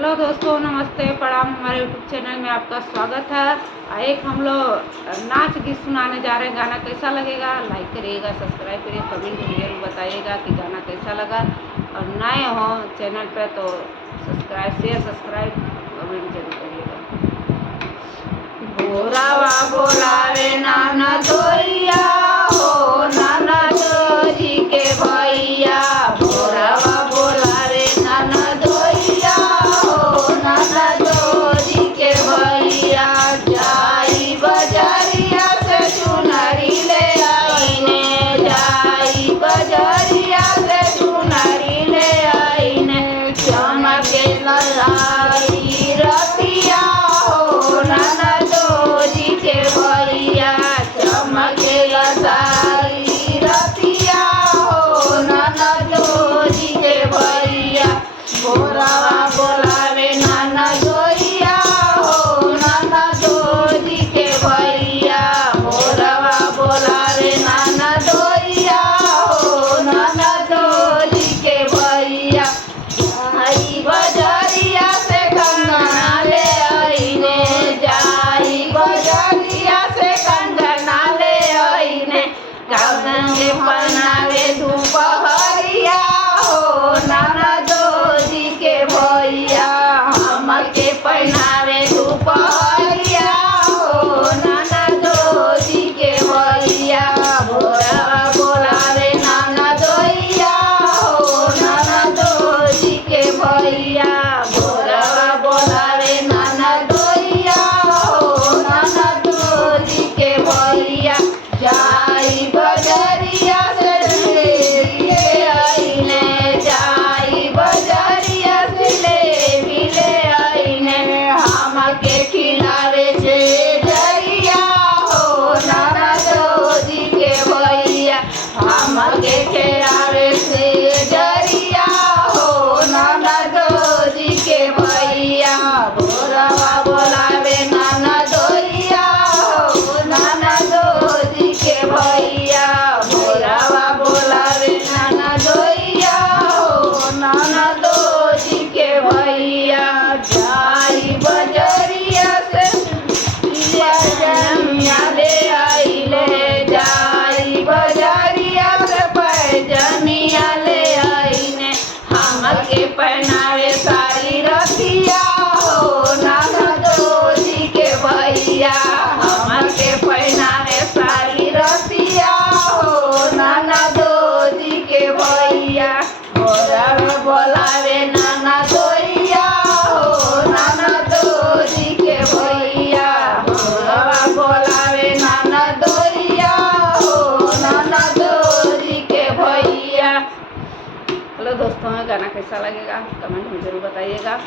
Hello दोस्तों, नमस्ते, प्रणाम। हमारे यूट्यूब चैनल में आपका स्वागत है। एक हम लोग नाच गीत सुनाने जा रहे हैं। गाना कैसा लगेगा लाइक करिएगा, सब्सक्राइब करिए, कमेंट में जरूर बताइएगा कि गाना कैसा लगा। और नए हो चैनल पे तो सब्सक्राइब कमेंट जरूर करिएगा। भोरावा बोलावे नाना दोइया हो, नाना दो जी के भैया। भोरावा बोलावे नाना दोइया हो, नाना दो जी के भैया। जाई बजरिया से चुनरी ले आईने, जाई बजरिया से चुनरी ले आईने। चमके ललाई रतिया हो, नाना दो जी के भैया। चमके ललाई रतिया हो, नाना दो जी के भैया। भोरावा बोलावे नाना दोइया हो, नाना दो जी के भैया। भोरावा बोलावे नाना दोइया हो, नाना दो जी के भैया। जाई बजरिया से कंगना ले आईने, जाई बजरिया से कंगना ले आईने। कंगन के पहनावे दोपहरिया हो, नाना दो जी के भैया। हमके पहनावे दोपहरिया हो, नाना दो जी के भैया। भोरावा बोलावे नाना दोइया हो, नाना दो जी के भैया। भोरावा बोलावे नाना दोइया हो, नाना दो जी के भैया। जाई बजरिया से ले आईने, जाई बजरिया से ले आईने। हमके खिलावे से जरिया हो, नाना दो जी के भैया। हमके खिलावे से जरिया हो, नाना दो जी के भैया। भोरावा बोलावे नाना दोइया हो, नाना दो जी के भैया। भोरावा बोलावे नाना दोइया हो, नाना दो जी के भैया। जाई बजरिया से पैजनिया ले आइले, जाई बजरिया से पैजनिया ले आईने। हमके पहनावे सारी रतिया हो, नाना दो जी के भैया। हमके पहनावे सारी रतिया हो, नाना दो जी के भैया। भोरावा बोलावे नाना दोइया हो, नाना दो जी के भैया। भोरावा बोलावे नाना दोइया हो, नाना दो जी के भैया। हेलो दोस्तों, गाना कैसा लगेगा कमेंट में जरूर बताइएगा।